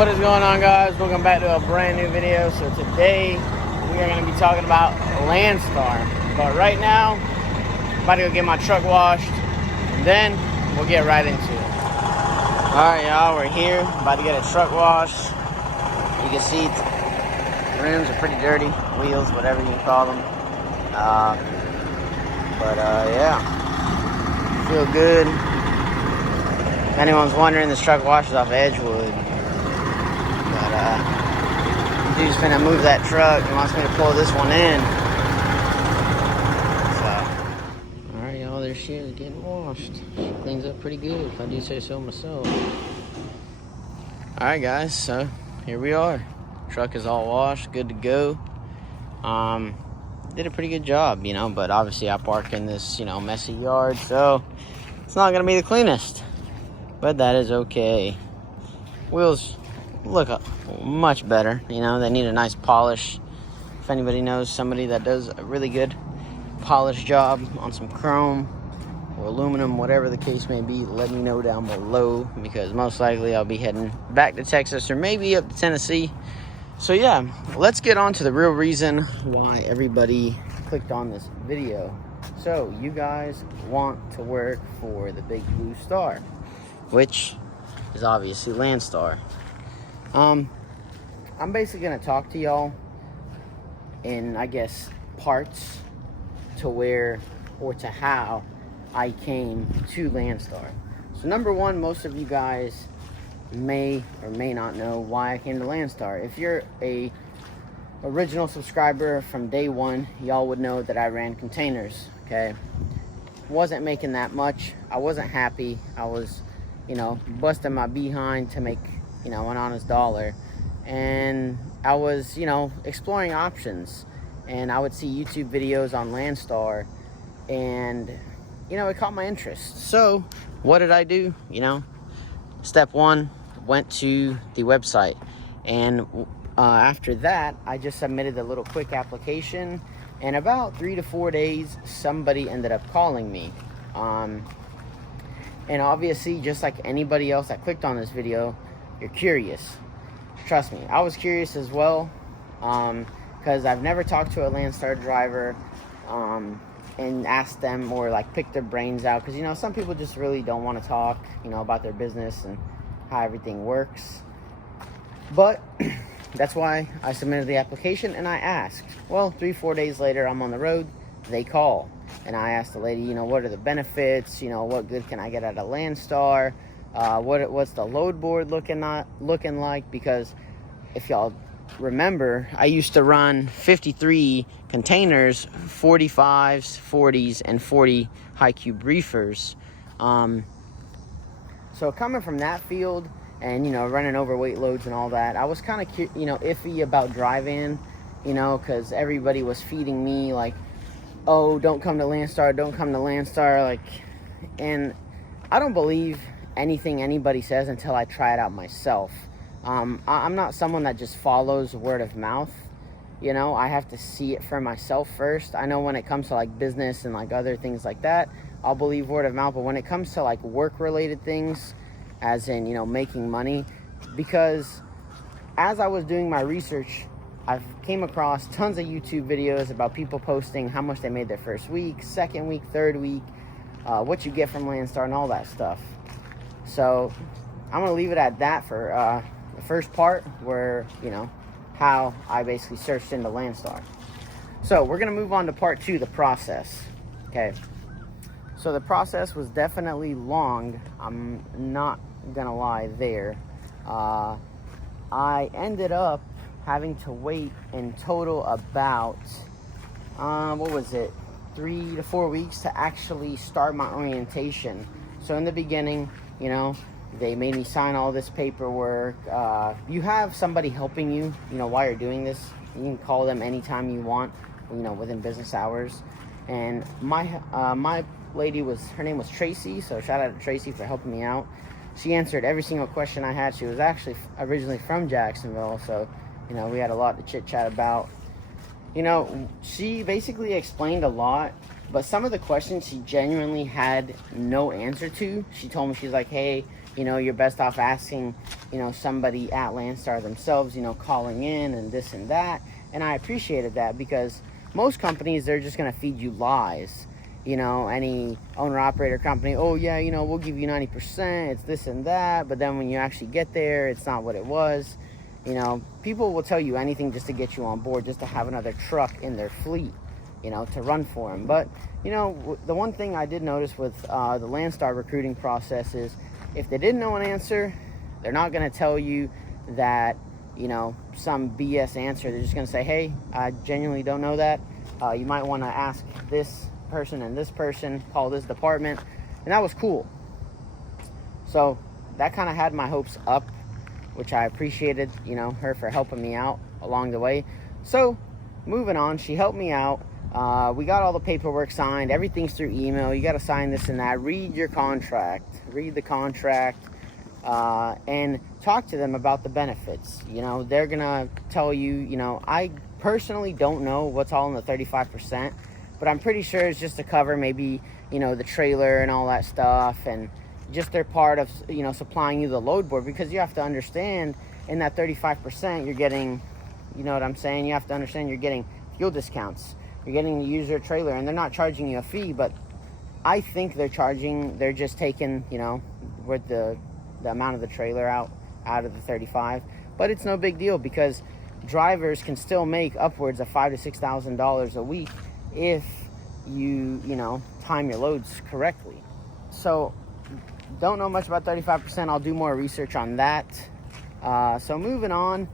What is going on, guys? Welcome back to a brand new video. So today we are going to be talking about Landstar, but right now I'm about to go get my truck washed and then we'll get right into it. Alright, y'all, we're here about to get a truck wash. You can see the rims are pretty dirty, wheels, whatever you can call them. Yeah, feel good. If anyone's wondering, this truck washes off Edgewood. Dude's finna move that truck and wants me to pull this one in. So, alright, y'all, there she is getting washed. She cleans up pretty good, if I do say so myself. Alright, guys, so here we are. Truck is all washed, good to go. Did a pretty good job, you know, but obviously I park in this, you know, messy yard, so it's not gonna be the cleanest. But that is okay. Wheels look much better, you know, they need a nice polish. If anybody knows somebody that does a really good polish job on some chrome or aluminum, whatever the case may be, let me know down below, because most likely I'll be heading back to Texas or maybe up to Tennessee. So yeah, let's get on to the real reason why everybody clicked on this video. So you guys want to work for the Big Blue Star, which is obviously Landstar. I'm basically going to talk to y'all in, I guess, parts to where or to how I came to Landstar. So number one, most of you guys may or may not know why I came to Landstar. If you're a original subscriber from day one, y'all would know that I ran containers, okay? Wasn't making that much. I wasn't happy. I was, you know, busting my behind to make, you know, an honest dollar. And I was, you know, exploring options, and I would see YouTube videos on Landstar, and, you know, it caught my interest. So what did I do? You know, step one, went to the website, and after that I just submitted a little quick application, and about 3 to 4 days somebody ended up calling me. And obviously, just like anybody else that clicked on this video, you're curious. Trust me, I was curious as well, because I've never talked to a Landstar driver and asked them or like pick their brains out, because, you know, some people just really don't want to talk, you know, about their business and how everything works. But that's why I submitted the application and I asked. Well, 3-4 days later, I'm on the road, they call, and I asked the lady, you know, what are the benefits, you know, what good can I get out of Landstar, what's the load board looking like, because if y'all remember, I used to run 53 containers, 45s, 40s, and 40 high cube reefers. So coming from that field and, you know, running overweight loads and all that, I was kind of, you know, iffy about drive-in, you know, because everybody was feeding me like, oh, don't come to Landstar, don't come to Landstar, like, and I don't believe anything anybody says until I try it out myself. I'm not someone that just follows word of mouth, you know. I have to see it for myself first. I know when it comes to like business and like other things like that, I'll believe word of mouth, but when it comes to like work related things, as in, you know, making money, because as I was doing my research, I've came across tons of YouTube videos about people posting how much they made their first week, second week, third week, what you get from Landstar and all that stuff. So I'm gonna leave it at that for the first part, where, you know, how I basically searched into Landstar. So we're gonna move on to part two, the process. Okay, so the process was definitely long. I'm not gonna lie there. I ended up having to wait in total about what was it, 3 to 4 weeks to actually start my orientation. So in the beginning, you know, they made me sign all this paperwork. You have somebody helping you, you know, while you're doing this. You can call them anytime you want, you know, within business hours. And my lady her name was Tracy, so shout out to Tracy for helping me out. She answered every single question I had. She was actually originally from Jacksonville, so, you know, we had a lot to chit chat about. You know, she basically explained a lot, but some of the questions she genuinely had no answer to. She told me, she's like, hey, you're best off asking, somebody at Landstar themselves, calling in and this and that. And I appreciated that, because most companies, they're just going to feed you lies. Any owner-operator company, oh yeah, we'll give you 90%, it's this and that, but then when you actually get there, it's not what it was. People will tell you anything just to get you on board, just to have another truck in their fleet, to run for them. But, the one thing I did notice with the Landstar recruiting process is, if they didn't know an answer, they're not going to tell you that, some BS answer. They're just going to say, hey, I genuinely don't know that. You might want to ask this person and this person, call this department. And that was cool. So that kind of had my hopes up, which I appreciated, her for helping me out along the way. So moving on, she helped me out. We got all the paperwork signed. Everything's through email. You got to sign this and that. Read your contract. Read the contract. And talk to them about the benefits. They're going to tell you, I personally don't know what's all in the 35%, but I'm pretty sure it's just to cover maybe, the trailer and all that stuff, and just they're part of, supplying you the load board, because you have to understand, in that 35%, you're getting, you know what I'm saying? You have to understand you're getting fuel discounts. You're getting to use their trailer, and they're not charging you a fee, but I think they're just taking, with the amount of the trailer out of the 35. But it's no big deal, because drivers can still make upwards of $5,000 to $6,000 a week if you time your loads correctly. So don't know much about 35%. I'll do more research on that. So moving on,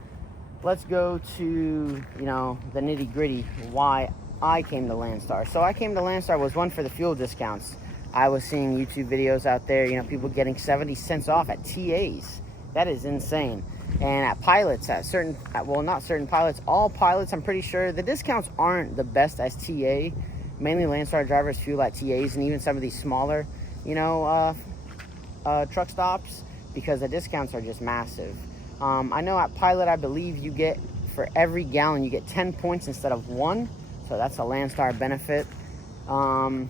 let's go to the nitty gritty, why I came to Landstar. So I came to Landstar was, one, for the fuel discounts. I was seeing YouTube videos out there, people getting 70 cents off at TAs. That is insane. And at pilots, not certain pilots, all pilots, I'm pretty sure the discounts aren't the best as TA. Mainly Landstar drivers fuel at TAs, and even some of these smaller, truck stops, because the discounts are just massive. I know at pilot, I believe you get, for every gallon, you get 10 points instead of 1. So that's a Landstar benefit. And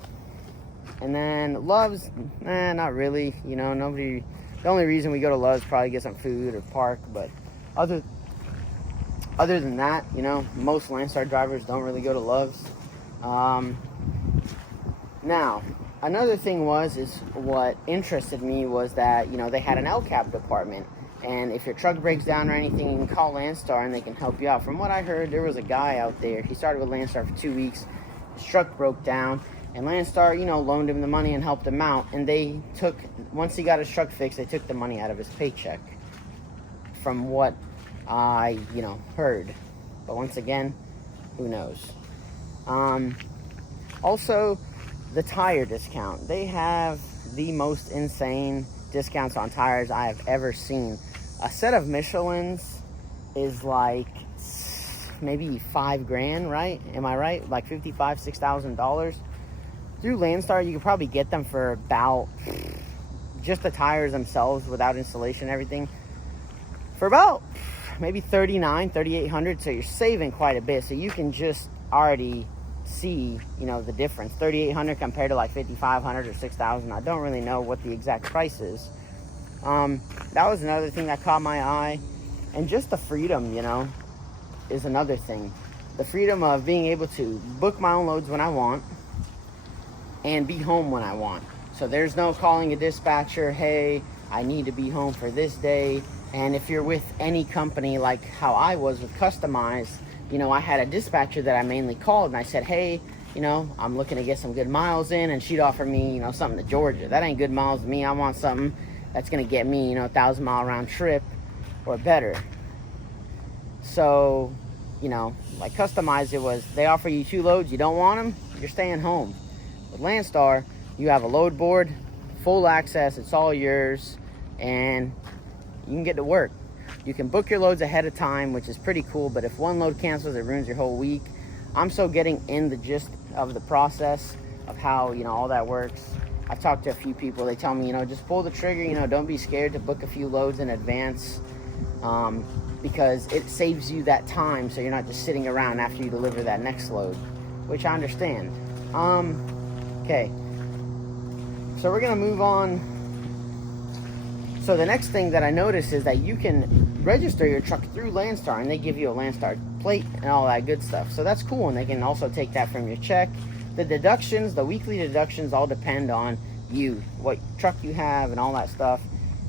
then Love's, not really. Nobody. The only reason we go to Love's is probably get some food or park. But other than that, most Landstar drivers don't really go to Love's. Now, another thing is what interested me was that they had an LCAP department, and if your truck breaks down or anything, you can call Landstar and they can help you out. From what I heard, there was a guy out there. He started with Landstar for 2 weeks. His truck broke down. And Landstar, loaned him the money and helped him out. And they once he got his truck fixed, they took the money out of his paycheck. From what I, heard. But once again, who knows? Also, the tire discount. They have the most insane discounts on tires I have ever seen. A set of Michelins is like maybe $5,000, right? Am I right? Like $6,000. Through Landstar, you could probably get them for about, just the tires themselves without installation and everything, for about maybe $3,800. So you're saving quite a bit. So you can just already see, the difference. $3,800 compared to like $5,500 or $6,000. I don't really know what the exact price is. That was another thing that caught my eye. And just the freedom, is another thing. The freedom of being able to book my own loads when I want and be home when I want. So there's no calling a dispatcher, hey, I need to be home for this day. And if you're with any company like how I was with Customize, I had a dispatcher that I mainly called, and I said, hey, I'm looking to get some good miles in, and she'd offer me, something to Georgia. That ain't good miles to me. I want something that's gonna get me, 1,000-mile round trip or better. So, like Customize, it was, they offer you 2 loads, you don't want them, you're staying home. With Landstar, you have a load board, full access, it's all yours, and you can get to work. You can book your loads ahead of time, which is pretty cool, but if one load cancels, it ruins your whole week. I'm still getting in the gist of the process of how, all that works. I've talked to a few people, they tell me, just pull the trigger, don't be scared to book a few loads in advance, because it saves you that time, so you're not just sitting around after you deliver that next load, which I understand. Okay, so we're gonna move on So the next thing that I noticed is that you can register your truck through Landstar, and they give you a Landstar plate and all that good stuff. So that's cool, and they can also take that from your check. The deductions, the weekly deductions, all depend on you, what truck you have and all that stuff.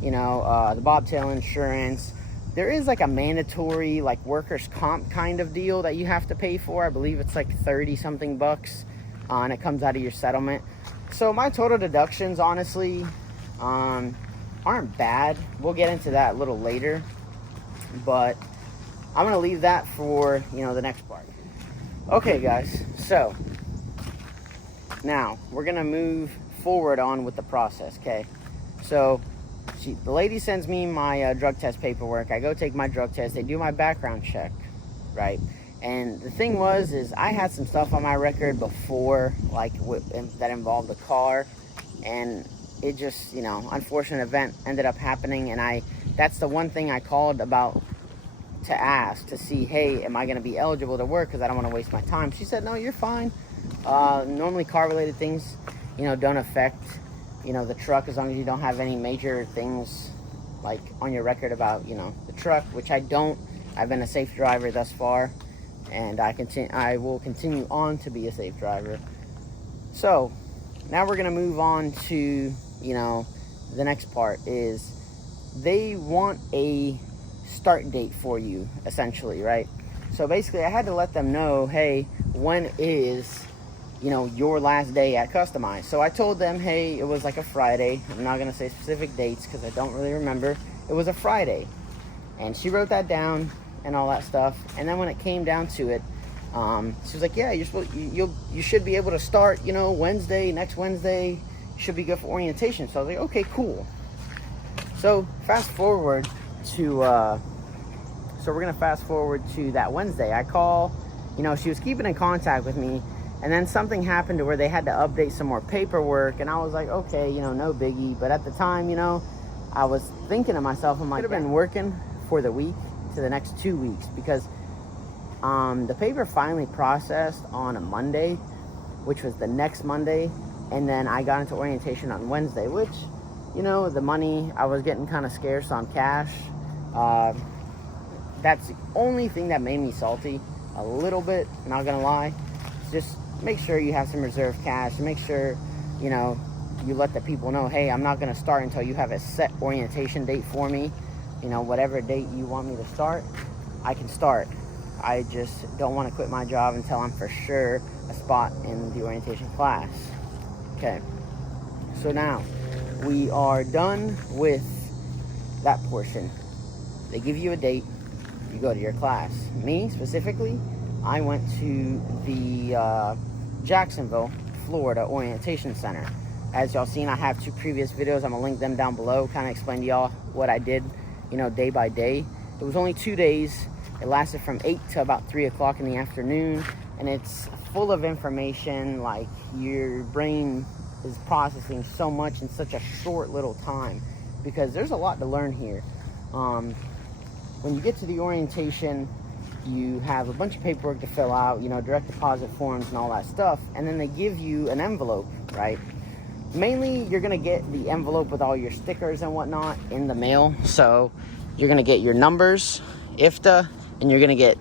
You know, the bobtail insurance. There is like a mandatory like workers' comp kind of deal that you have to pay for. I believe it's like 30 something bucks, and it comes out of your settlement. So my total deductions, honestly, aren't bad. We'll get into that a little later, but I'm gonna leave that for, you know, the next part. Okay guys, so now we're gonna move forward on with the process. Okay, so the lady sends me my drug test paperwork. I go take my drug test. They do my background check, right? And the thing is I had some stuff on my record before, like that involved a car, and it just, you know, unfortunate event ended up happening. And that's the one thing I called about to ask to see, hey, am I going to be eligible to work? Because I don't want to waste my time. She said, no, you're fine. Normally car related things, you know, don't affect, you know, the truck, as long as you don't have any major things like on your record about, you know, the truck, which I don't. I've been a safe driver thus far, and I will continue on to be a safe driver. So now we're going to move on to, you know, the next part is they want a start date for you, essentially, right? So basically I had to let them know, hey, when is, you know, your last day at Customize? So I told them, hey, it was like a Friday. I'm not going to say specific dates because I don't really remember. It was a Friday. And she wrote that down and all that stuff. And then when it came down to it, she was like, yeah, you should be able to start, you know, next Wednesday, you should be good for orientation. So I was like, okay, cool. So fast forward to, so we're going to fast forward to that Wednesday. I call, you know, she was keeping in contact with me, and then something happened to where they had to update some more paperwork, and I was like, okay, you know, no biggie. But at the time, you know, I was thinking to myself, I'm like, I could have been working for the week to the next 2 weeks, because the paper finally processed on a Monday, which was the next Monday, and then I got into orientation on Wednesday, which, you know, the money, I was getting kind of scarce on cash. That's the only thing that made me salty a little bit, not gonna lie. Just make sure you have some reserve cash, and make sure, you know, you let the people know, hey, I'm not gonna start until you have a set orientation date for me. You know, whatever date you want me to start, I can start. I just don't want to quit my job until I'm for sure a spot in the orientation class. Okay, so now we are done with that portion. They give you a date, you go to your class. Me specifically, I went to the Jacksonville, Florida Orientation Center. As y'all seen, I have 2 previous videos. I'm gonna link them down below, kind of explain to y'all what I did, you know, day by day. It was only 2 days. It lasted from 8 to about 3 o'clock in the afternoon, and it's full of information. Like, your brain is processing so much in such a short little time, because there's a lot to learn here. When you get to the orientation, you have a bunch of paperwork to fill out, you know, direct deposit forms and all that stuff, and then they give you an envelope, right? Mainly, you're gonna get the envelope with all your stickers and whatnot in the mail. So you're gonna get your numbers, IFTA, and you're gonna get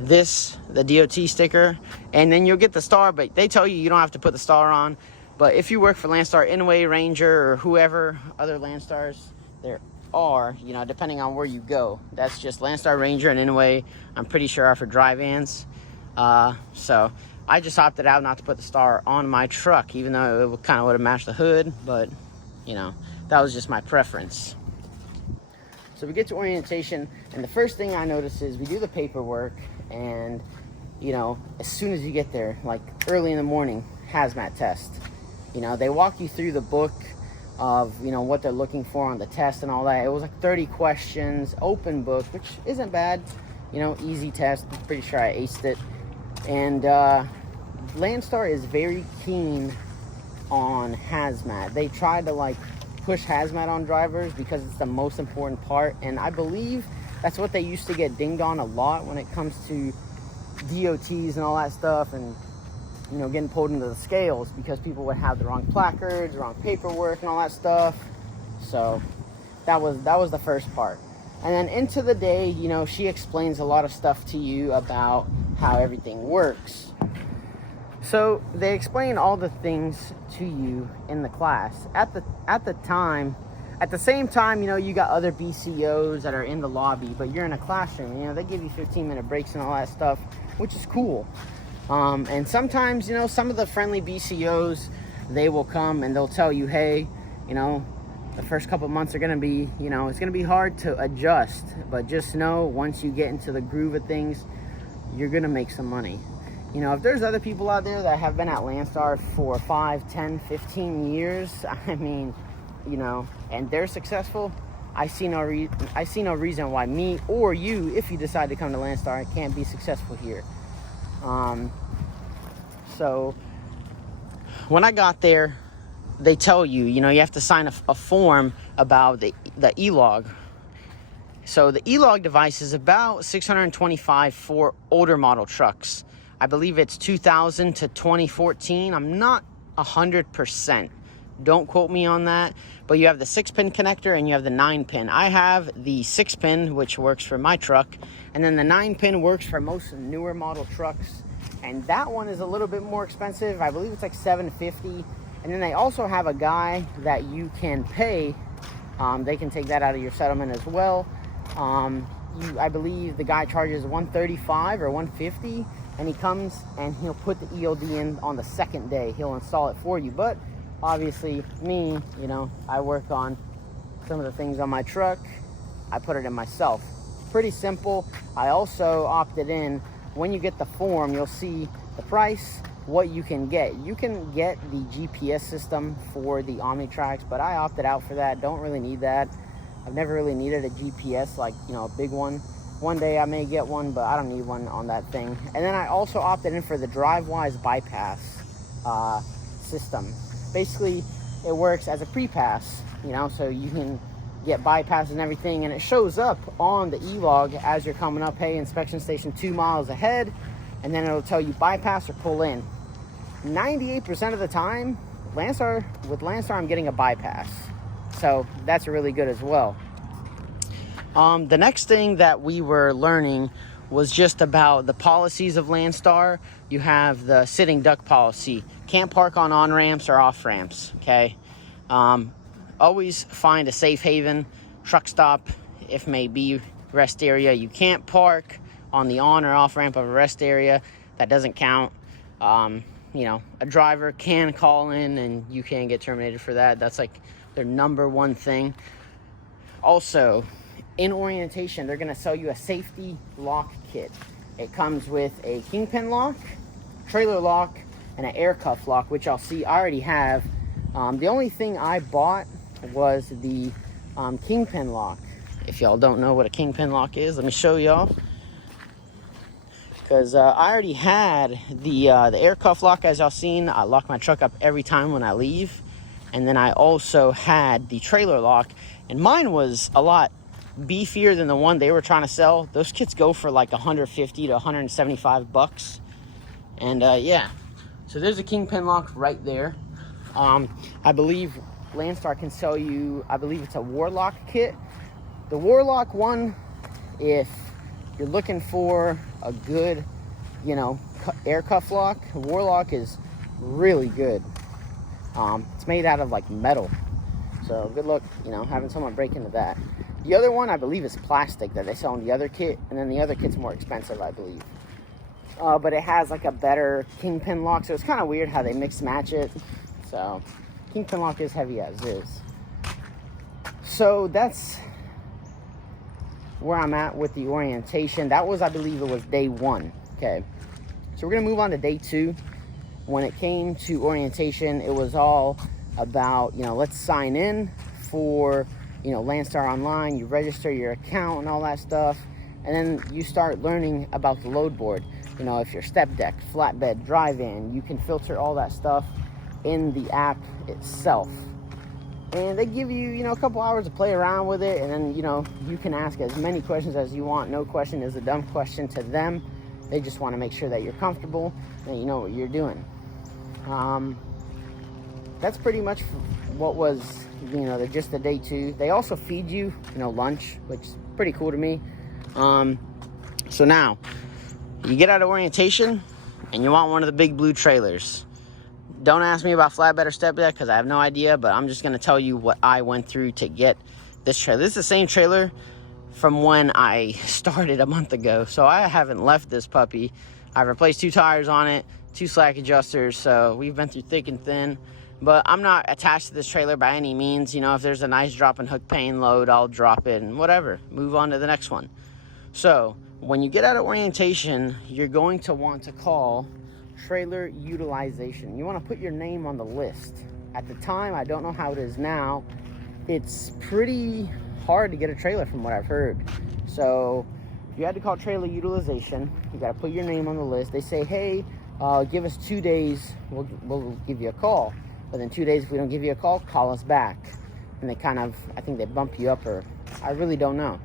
this, the DOT sticker, and then you'll get the star. But they tell you you don't have to put the star on. But if you work for Landstar, Inway, Ranger, or whoever other Landstars there are, you know, depending on where you go, that's just Landstar, Ranger, and Inway, I'm pretty sure are for dry vans. So I just opted out not to put the star on my truck, even though it kind of would have matched the hood. But, you know, that was just my preference. So we get to orientation, and the first thing I notice is we do the paperwork, and, you know, as soon as you get there, like early in the morning, hazmat test. You know, they walk you through the book of, you know, what they're looking for on the test and all that. It was like 30 questions, open book, which isn't bad. You know, easy test. I'm pretty sure I aced it. And Landstar is very keen on hazmat. They try to, like, push hazmat on drivers because it's the most important part, and I believe that's what they used to get dinged on a lot when it comes to DOTs and all that stuff, and, you know, getting pulled into the scales because people would have the wrong placards, wrong paperwork and all that stuff. So that was the first part. And then into the day, you know, she explains a lot of stuff to you about how everything works. So they explain all the things to you in the class. At the same time, you know, you got other BCOs that are in the lobby, but you're in a classroom. You know, they give you 15-minute breaks and all that stuff, which is cool. And sometimes, you know, some of the friendly BCOs, they will come and they'll tell you, hey, you know, the first couple months are going to be, you know, it's going to be hard to adjust, but just know once you get into the groove of things, you're going to make some money. You know, if there's other people out there that have been at Landstar for 5, 10, 15 years, I mean, you know, and they're successful, I see no reason why me or you, if you decide to come to Landstar, can't be successful here. So when I got there, they tell you, you know, you have to sign a form about the e-log. So the e-log device is about $625 for older model trucks. I believe it's 2000 to 2014. I'm not 100%. Don't quote me on that. But you have the 6-pin connector and you have the 9-pin. I have the 6-pin, which works for my truck. And then the 9-pin works for most newer model trucks. And that one is a little bit more expensive. I believe it's like $750. And then they also have a guy that you can pay. They can take that out of your settlement as well. I believe the guy charges $135 or $150. And he comes and he'll put the EOD in on the second day. He'll install it for you. But obviously me, you know, I work on some of the things on my truck. I put it in myself. Pretty simple. I also opted in, when you get the form, you'll see the price, what you can get. You can get the GPS system for the OmniTrax, but I opted out for that. Don't really need that. I've never really needed a GPS, like, you know, a big one. One day I may get one, but I don't need one on that thing. And then I also opted in for the DriveWise bypass system. Basically, it works as a pre-pass, you know, so you can get bypass and everything, and it shows up on the e-log as you're coming up, hey, inspection station 2 miles ahead, and then it'll tell you bypass or pull in. 98% of the time, with Landstar, I'm getting a bypass. So that's really good as well. The next thing that we were learning was just about the policies of Landstar. You have the sitting duck policy. Can't park on on-ramps or off-ramps, okay? Always find a safe haven, truck stop, if may be, rest area. You can't park on the on or off-ramp of a rest area. That doesn't count. You know, a driver can call in and you can get terminated for that. That's like their number one thing. Also, in orientation, they're going to sell you a safety lock kit. It comes with a kingpin lock, trailer lock, and an air cuff lock, which I'll see I already have. The only thing I bought was the kingpin lock. If y'all don't know what a kingpin lock is, let me show y'all. Because I already had the air cuff lock, as y'all seen. I lock my truck up every time when I leave. And then I also had the trailer lock, and mine was a lot beefier than the one they were trying to sell. Those kits go for like 150 to 175 bucks. And yeah, so there's a kingpin lock right there. I believe Landstar can sell you, I believe it's a Warlock kit. The Warlock one, if you're looking for a good, you know, air cuff lock, Warlock is really good. It's made out of like metal, so good luck, you know, having someone break into that. The other one, I believe, is plastic that they sell in the other kit, and then the other kit's more expensive, I believe. But it has like a better kingpin lock, so it's kind of weird how they mix match it. So kingpin lock is heavy as is. So that's where I'm at with the orientation. That was, I believe, it was day 1. Okay, so we're gonna move on to day 2. When it came to orientation, it was all about, you know, let's sign in for, you know, Landstar Online. You register your account and all that stuff, and then you start learning about the load board. You know, if you're step deck, flatbed, drive-in, you can filter all that stuff in the app itself. And they give you, you know, a couple hours to play around with it, and then, you know, you can ask as many questions as you want. No question is a dumb question to them. They just want to make sure that you're comfortable and you know what you're doing. that's pretty much what was, just the day 2. They also feed you, lunch, which is pretty cool to me. So now, you get out of orientation, and you want one of the big blue trailers. Don't ask me about flatbed or step deck, because I have no idea, but I'm just going to tell you what I went through to get this trailer. This is the same trailer from when I started a month ago, so I haven't left this puppy. I've replaced 2 tires on it, 2 slack adjusters, so we've been through thick and thin. But I'm not attached to this trailer by any means. If there's a nice drop and hook pane load, I'll drop it and whatever, move on to the next one. So when you get out of orientation, you're going to want to call trailer utilization. You want to put your name on the list. At the time, I don't know how it is now, it's pretty hard to get a trailer from what I've heard. So you had to call trailer utilization. You got to put your name on the list. They say, hey, give us 2 days, we'll give you a call. But in 2 days, if we don't give you a call, call us back. And they I think they bump you up, or I really don't know.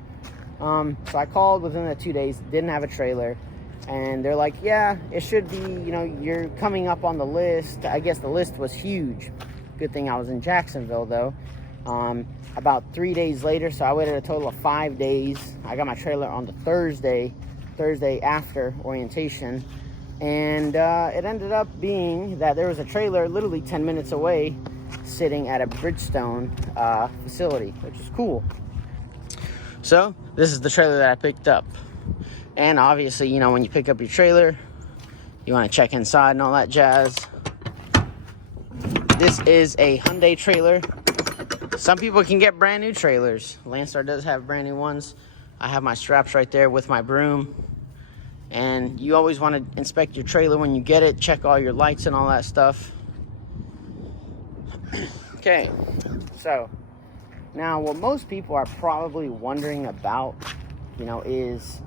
So I called within the 2 days, didn't have a trailer. And they're like, yeah, it should be, you're coming up on the list. I guess the list was huge. Good thing I was in Jacksonville, though. About 3 days later, so I waited a total of 5 days. I got my trailer on the Thursday after orientation. And it ended up being that there was a trailer literally 10 minutes away sitting at a Bridgestone facility, which is cool. So this is the trailer that I picked up. And obviously, when you pick up your trailer, you want to check inside and all that jazz. This is a Hyundai trailer. Some people can get brand new trailers. Landstar does have brand new ones. I have my straps right there with my broom. And you always want to inspect your trailer when you get it. Check all your lights and all that stuff. Okay, so now what most people are probably wondering about, is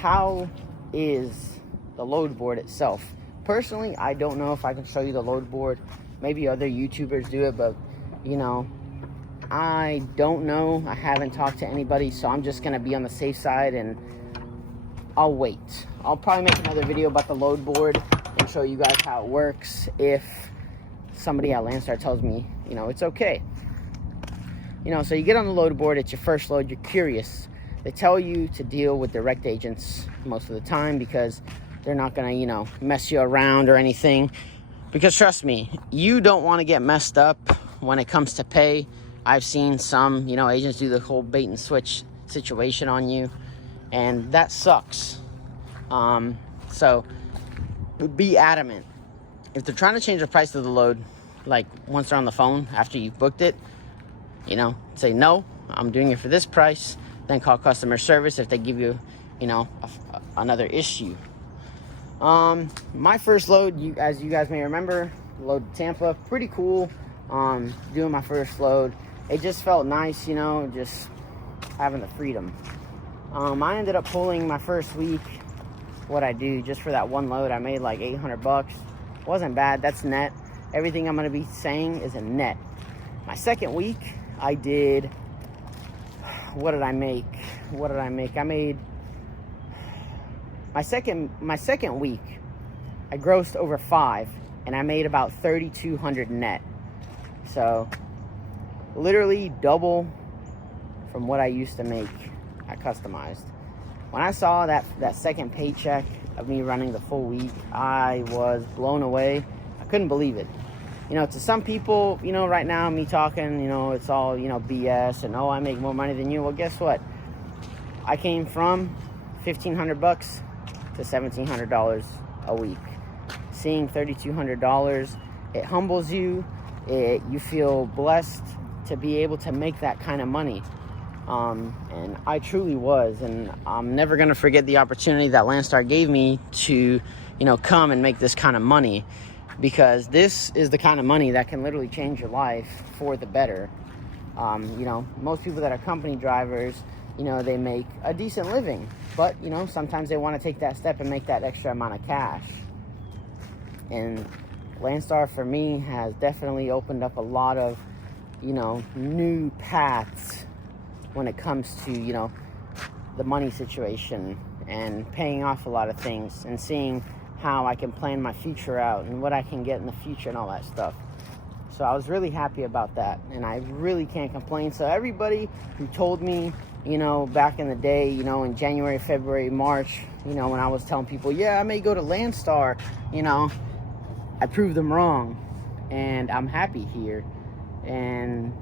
how is the load board itself. Personally, I don't know if I can show you the load board. Maybe other YouTubers do it, but I don't know. I haven't talked to anybody, so I'm just gonna be on the safe side and I'll wait. I'll probably make another video about the load board and show you guys how it works if somebody at Landstar tells me, it's okay. So you get on the load board, it's your first load, you're curious. They tell you to deal with direct agents most of the time because they're not gonna, mess you around or anything. Because trust me, you don't want to get messed up when it comes to pay. I've seen some, agents do the whole bait and switch situation on you, and that sucks. So be adamant. If they're trying to change the price of the load, like once they're on the phone after you've booked it, say, no, I'm doing it for this price. Then call customer service if they give you, another issue. My first load, as you guys may remember, load to Tampa, pretty cool. Doing my first load, it just felt nice, just having the freedom. I ended up pulling my first week. What I do just for that one load, I made like $800. Wasn't bad. That's net. Everything I'm going to be saying is a net. My second week, I did. What did I make? I made my second week. I grossed over 5, and I made about 3,200 net. So literally double from what I used to make at Customized. When I saw that second paycheck of me running the full week, I was blown away. I couldn't believe it. To some people, right now, me talking, it's all, BS and, oh, I make more money than you. Well, guess what? I came from $1,500 to $1,700 a week. Seeing $3,200, it humbles you. You feel blessed to be able to make that kind of money. And I truly was, and I'm never going to forget the opportunity that Landstar gave me to, come and make this kind of money, because this is the kind of money that can literally change your life for the better. Most people that are company drivers, they make a decent living, but, sometimes they want to take that step and make that extra amount of cash. And Landstar, for me, has definitely opened up a lot of, new paths when it comes to, the money situation and paying off a lot of things and seeing how I can plan my future out and what I can get in the future and all that stuff. So I was really happy about that, and I really can't complain. So everybody who told me, you know, back in the day, you know, in January, February, March, you know, when I was telling people, yeah, I may go to Landstar, you know, I proved them wrong, and I'm happy here. And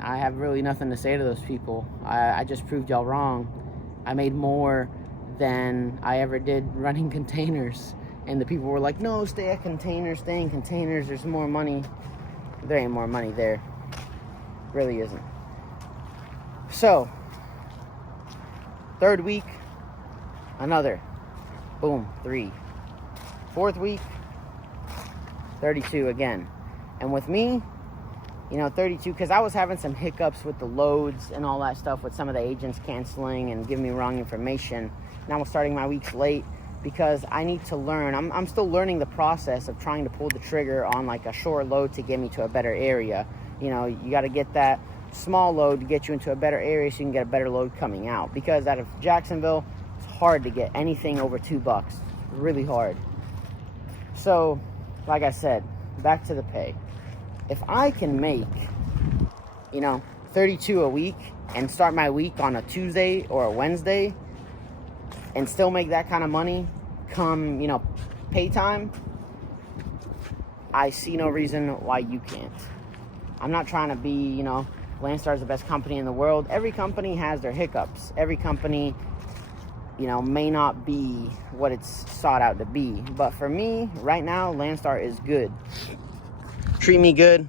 I have really nothing to say to those people. I just proved y'all wrong. I made more than I ever did running containers. And the people were like, no, stay at containers, stay in containers, there's more money. There ain't more money there. Really isn't. So, third week, another. Boom, 3. Fourth week, 32 again. And with me, you know, 32, because I was having some hiccups with the loads and all that stuff with some of the agents canceling and giving me wrong information. Now I'm starting my weeks late because I need to learn. I'm still learning the process of trying to pull the trigger on like a short load to get me to a better area. You know, you got to get that small load to get you into a better area so you can get a better load coming out. Because out of Jacksonville, it's hard to get anything over $2. Really hard. So, like I said, back to the pay. If I can make, you know, 32 a week and start my week on a Tuesday or a Wednesday and still make that kind of money come, you know, pay time, I see no reason why you can't. I'm not trying to be, you know, Landstar is the best company in the world. Every company has their hiccups. Every company, you know, may not be what it's sought out to be. But for me, right now, Landstar is good. Treat me good.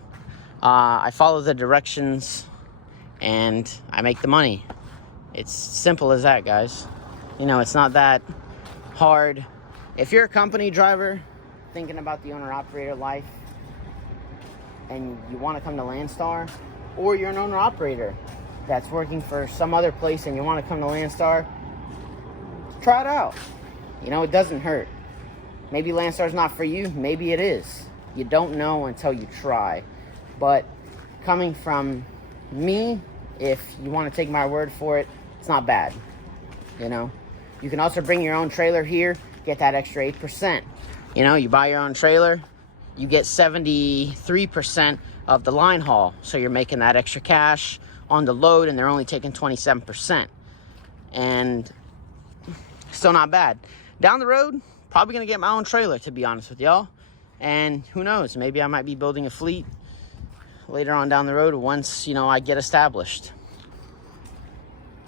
I follow the directions and I make the money. It's simple as that, guys. You know, it's not that hard. If you're a company driver thinking about the owner-operator life and you want to come to Landstar, or you're an owner-operator that's working for some other place and you want to come to Landstar, try it out. You know, it doesn't hurt. Maybe Landstar's not for you. Maybe it is. You don't know until you try. But coming from me, if you want to take my word for it, it's not bad. You know, you can also bring your own trailer here, get that extra 8%. You know, you buy your own trailer, you get 73% of the line haul. So you're making that extra cash on the load and they're only taking 27%. And still not bad. Down the road, probably going to get my own trailer, to be honest with y'all. And who knows, maybe I might be building a fleet later on down the road once, you know, I get established.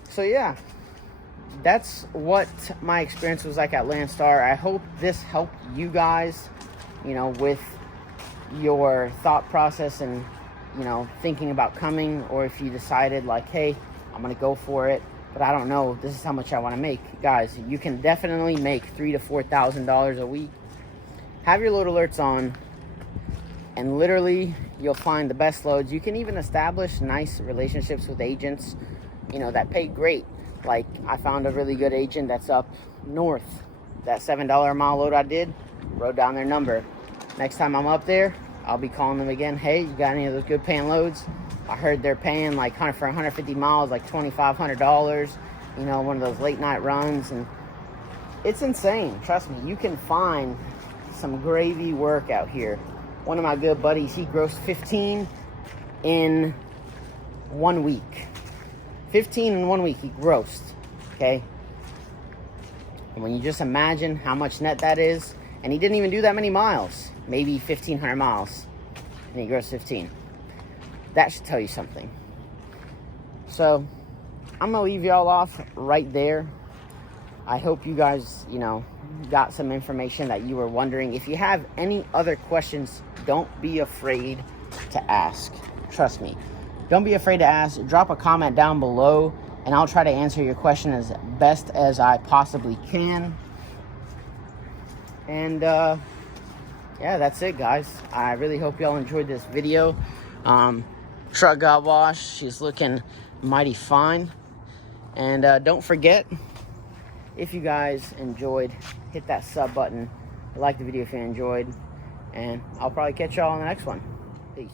So yeah, that's what my experience was like at Landstar. I hope this helped you guys, you know, with your thought process and, you know, thinking about coming, or if you decided like, hey, I'm going to go for it, but I don't know, this is how much I want to make. Guys, you can definitely make $3,000 to $4,000 a week. Have your load alerts on, and literally you'll find the best loads. You can even establish nice relationships with agents, you know, that pay great. Like, I found a really good agent that's up north. That $7 a mile load I did, wrote down their number. Next time I'm up there, I'll be calling them again. Hey, you got any of those good paying loads? I heard they're paying like for 150 miles, like $2,500. You know, one of those late night runs, and it's insane. Trust me, you can find some gravy work out here. One of my good buddies, he grossed 15 in 1 week. 15 in 1 week he grossed, okay? And when you just imagine how much net that is, and he didn't even do that many miles, maybe 1,500 miles, and he grossed 15. That should tell you something. So, I'm gonna leave y'all off right there. I hope you guys, you know, got some information that you were wondering. If you have any other questions, don't be afraid to ask. Trust me. Don't be afraid to ask. Drop a comment down below, and I'll try to answer your question as best as I possibly can. And, yeah, that's it, guys. I really hope y'all enjoyed this video. Truck got washed. She's looking mighty fine. And don't forget, if you guys enjoyed, hit that sub button. Like the video if you enjoyed. And I'll probably catch y'all on the next one. Peace.